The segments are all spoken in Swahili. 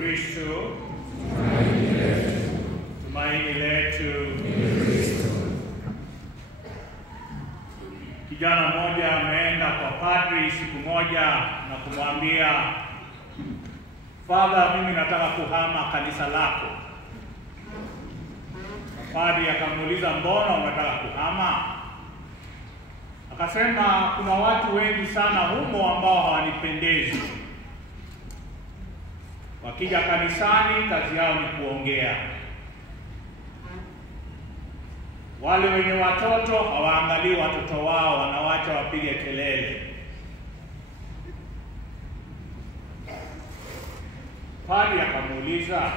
Kristo, tumaini letu. Kijana mmoja ameenda kwa padri siku moja na kumwambia, Father, mimi nataka kuhama kanisa lako. Padri akamuuliza, mbona unataka kuhama? Akasema, kuna watu wengi sana humo ambao hawanipendezi. Wakija kanisani kazi yao ni kuongea. Wale wenye watoto hawaangalii watoto wao, wanawacha wapige kelele. Padri akamuuliza,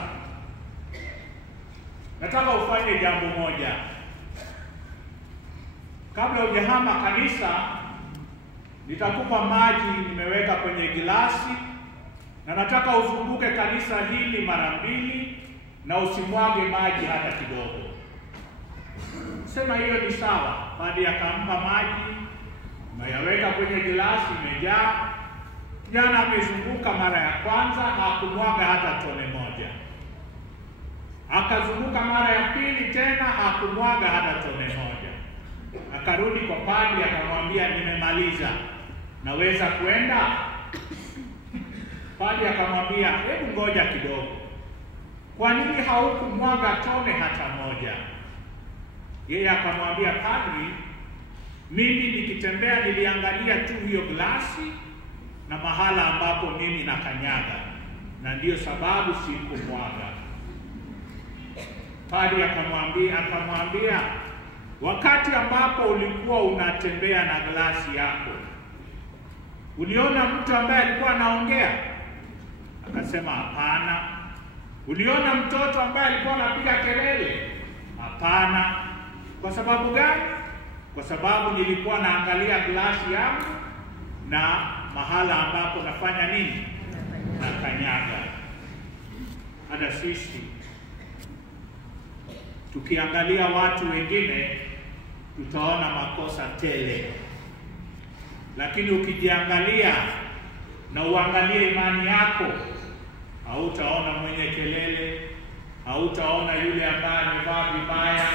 nataka ufanye jambo moja. Kabla hujahama kanisa, nitakupa maji nimeweka kwenye gilasi, na nataka uzunguke kanisa hili mara 2 na usimwage maji hata kidogo. Sema hiyo ni sawa. Padri akampa maji, ameyaweka kwenye gilasi, imejaa. Kijana amezunguka mara ya kwanza, hakumwaga hata tone moja. Akazunguka mara ya pili tena, hakumwaga hata tone moja. Akarudi kwa padri akamwambia, nimemaliza, naweza kwenda? Padri akamwambia, hebu ngoja kidogo. Kwa nini haukumwaga tone hata moja? Yeye akamwambia, padri, mimi nikitembea niliangalia tu hiyo glasi na mahala ambapo mimi nakanyaga, na ndiyo sababu sikumwaga. Padri akamwambia, wakati ambapo ulikuwa unatembea na glasi yako, uliona mtu ambaye alikuwa anaongea? Akasema, hapana. Uliona mtoto ambaye alikuwa anapiga kelele? Hapana. Kwa sababu gani? Kwa sababu nilikuwa naangalia glasi yangu na mahala ambapo nafanya nini? Nakanyaga. Hata sisi tukiangalia watu wengine tutaona makosa tele, lakini ukijiangalia na uangalie imani yako, hautaona mwenye kelele, hautaona yule ambaye amevaa vibaya,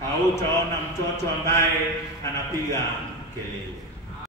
hautaona mtoto ambaye anapiga kelele.